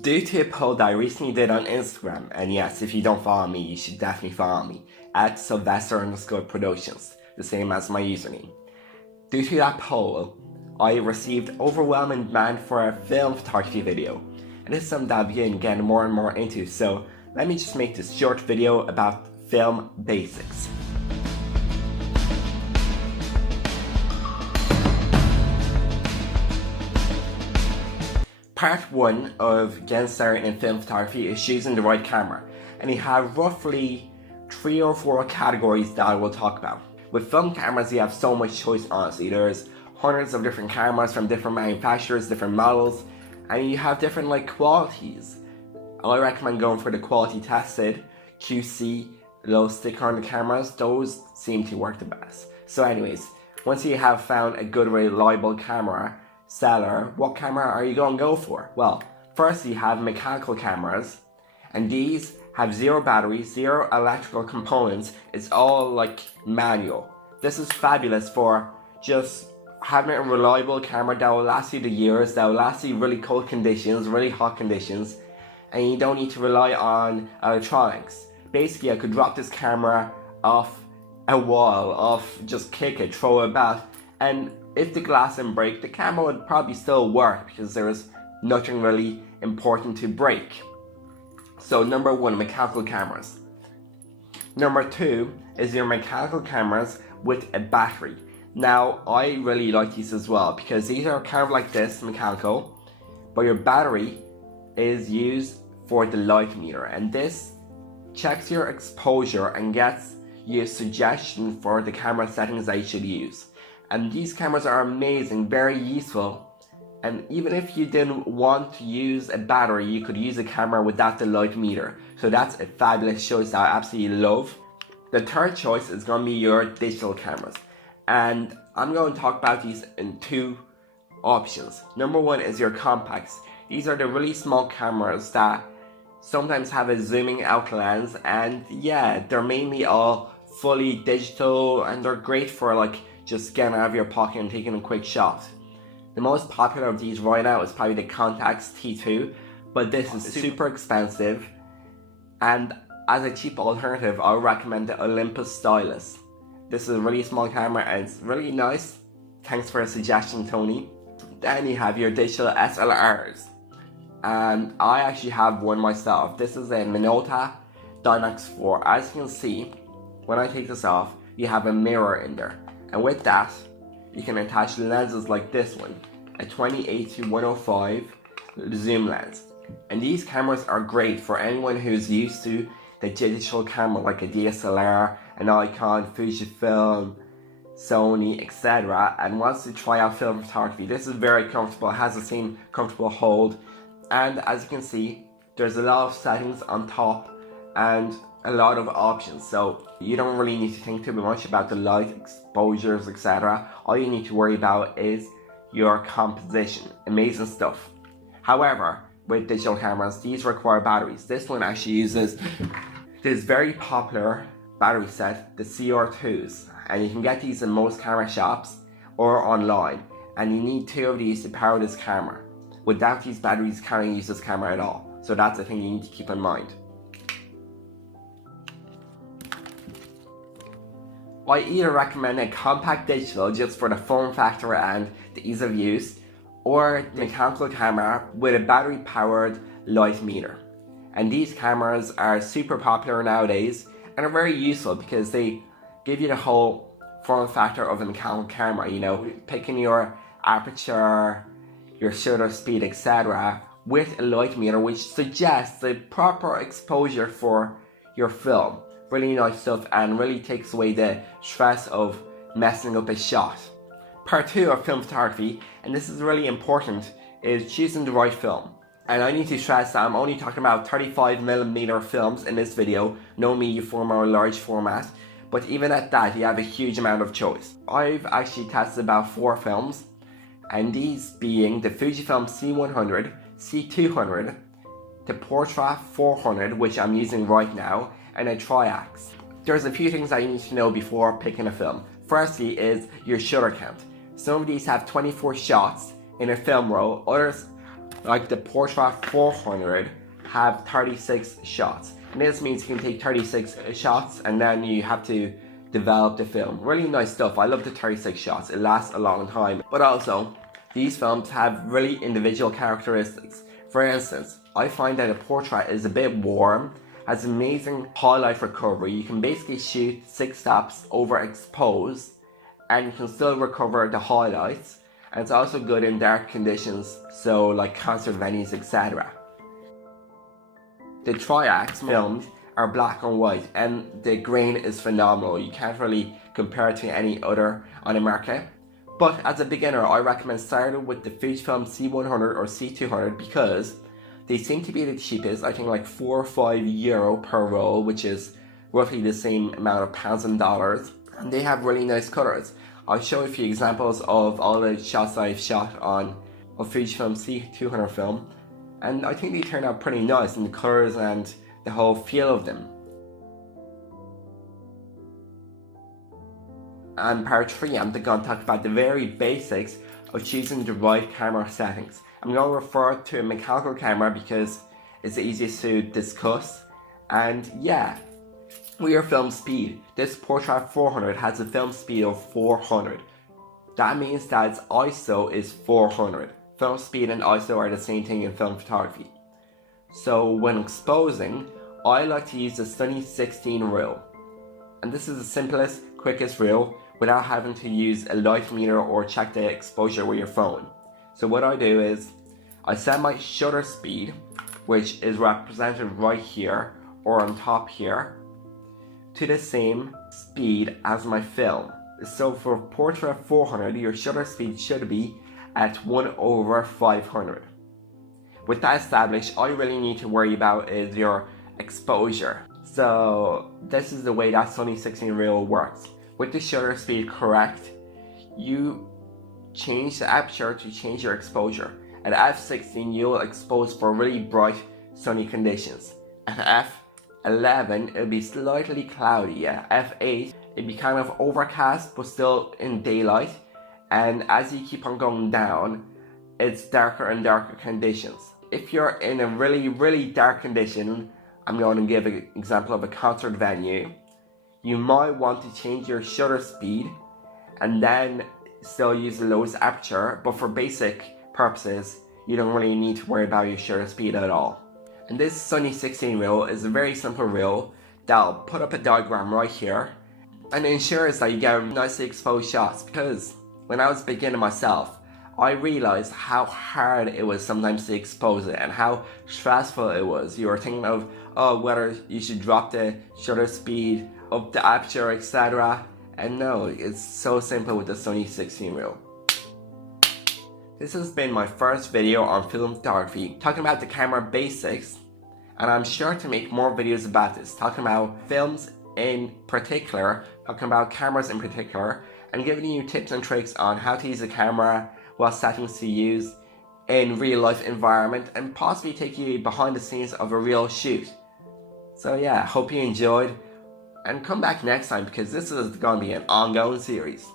Due to a poll that I recently did on Instagram, and yes, if you don't follow me, you should definitely follow me, at Sylvester_Productions, the same as my username. Due to that poll, I received overwhelming demand for a film photography video, and this is something that I've been getting more and more into, so let me just make this short video about film basics. Part 1 of getting started in film photography is choosing the right camera, and you have roughly 3 or 4 categories that I will talk about. With film cameras you have so much choice, honestly. There's hundreds of different cameras from different manufacturers, different models, and you have different qualities. I recommend going for the quality tested, QC, low sticker on the cameras. Those seem to work the best. So anyways, once you have found a good reliable camera seller, what camera are you going to go for? Well, first you have mechanical cameras, and these have zero batteries, zero electrical components. It's all manual. This is fabulous for just having a reliable camera that will last you the years, that will last you really cold conditions, really hot conditions, and you don't need to rely on electronics. Basically, I could drop this camera off a wall, just kick it, throw it back, and if the glass didn't break, the camera would probably still work because there's nothing really important to break. So number 1, mechanical cameras. Number 2 is your mechanical cameras with a battery. Now, I really like these as well because these are kind of like this, mechanical, but your battery is used for the light meter, and this checks your exposure and gets you a suggestion for the camera settings that you should use. And these cameras are amazing, very useful, and even if you didn't want to use a battery, you could use a camera without the light meter. So that's a fabulous choice that I absolutely love. The third choice is going to be your digital cameras, and I'm going to talk about these in 2 options. Number 1 is your compacts. These are the really small cameras that sometimes have a zooming out lens, and yeah, they're mainly all fully digital, and they're great for just getting out of your pocket and taking a quick shot. The most popular of these right now is probably the Contax T2, but this is super expensive, and as a cheap alternative, I would recommend the Olympus Stylus. This is a really small camera and it's really nice. Thanks for a suggestion, Tony. Then you have your digital SLRs, and I actually have one myself. This is a Minolta Dynax 4. As you can see, when I take this off, you have a mirror in there. And with that, you can attach lenses like this one, a 28-105 zoom lens. And these cameras are great for anyone who's used to the digital camera like a DSLR, an Nikon, Fujifilm, Sony, etc. and wants to try out film photography. This is very comfortable, it has the same comfortable hold, and as you can see, there's a lot of settings on top and a lot of options, so you don't really need to think too much about the light exposures, etc. All you need to worry about is your composition. Amazing stuff. However, with digital cameras, these require batteries. This one actually uses this very popular battery set, the CR2s, and you can get these in most camera shops or online, and you need 2 of these to power this camera. Without these batteries, you can't use this camera at all, so that's the thing you need to keep in mind. I either recommend a compact digital just for the form factor and the ease of use, or the mechanical camera with a battery powered light meter. And these cameras are super popular nowadays and are very useful because they give you the whole form factor of a mechanical camera, picking your aperture, your shutter speed, etc. with a light meter which suggests the proper exposure for your film. Really nice stuff, and really takes away the stress of messing up a shot. Part 2 of film photography, and this is really important, is choosing the right film. And I need to stress that I'm only talking about 35mm films in this video, no medium format or large format, but even at that you have a huge amount of choice. I've actually tested about 4 films, and these being the Fujifilm C100, C200, the Portra 400, which I'm using right now, and a Triax. There's a few things that you need to know before picking a film. Firstly is your shutter count. Some of these have 24 shots in a film roll, others like the Portra 400 have 36 shots. And this means you can take 36 shots and then you have to develop the film. Really nice stuff. I love the 36 shots. It lasts a long time. But also, these films have really individual characteristics. For instance, I find that a Portra is a bit warm, has amazing highlight recovery. You can basically shoot 6 stops overexposed and you can still recover the highlights. And it's also good in dark conditions, so like concert venues, etc. The Triax films are black and white and the grain is phenomenal. You can't really compare it to any other on the market. But as a beginner, I recommend starting with the Fujifilm C100 or C200 because they seem to be the cheapest. I think like €4 or €5 per roll, which is roughly the same amount of pounds and dollars. And they have really nice colors. I'll show a few examples of all the shots I've shot on a Fujifilm C200 film. And I think they turn out pretty nice in the colors and the whole feel of them. And part 3, I'm going to talk about the very basics of choosing the right camera settings. I'm going to refer to a mechanical camera because it's the easiest to discuss. And yeah, with your film speed, this Portra 400 has a film speed of 400. That means that its ISO is 400. Film speed and ISO are the same thing in film photography. So when exposing, I like to use the Sunny 16 rule. And this is the simplest, quickest rule without having to use a light meter or check the exposure with your phone. So what I do is, I set my shutter speed, which is represented right here or on top here, to the same speed as my film. So for Portra 400, your shutter speed should be at 1/500. With that established, all you really need to worry about is your exposure. So this is the way that Sunny 16 rule works. With the shutter speed correct, you change the aperture to change your exposure. At f16, you will expose for really bright sunny conditions. At f11, it'll be slightly cloudy. At f8, it'll be kind of overcast but still in daylight. And as you keep on going down, it's darker and darker conditions. If you're in a really dark condition, I'm going to give an example of a concert venue. You might want to change your shutter speed and then still use the lowest aperture, but for basic purposes, you don't really need to worry about your shutter speed at all. And this Sunny 16 rule is a very simple rule that I'll put up a diagram right here, and it ensures that you get nicely exposed shots, because when I was beginning myself, I realized how hard it was sometimes to expose it and how stressful it was. You were thinking of whether you should drop the shutter speed, up the aperture, etc. And no, it's so simple with the Sunny 16 rule. This has been my first video on film photography, talking about the camera basics, and I'm sure to make more videos about this, talking about films in particular, talking about cameras in particular, and giving you tips and tricks on how to use a camera, what settings to use in real life environment, and possibly take you behind the scenes of a real shoot. So yeah, hope you enjoyed, and come back next time because this is going to be an ongoing series.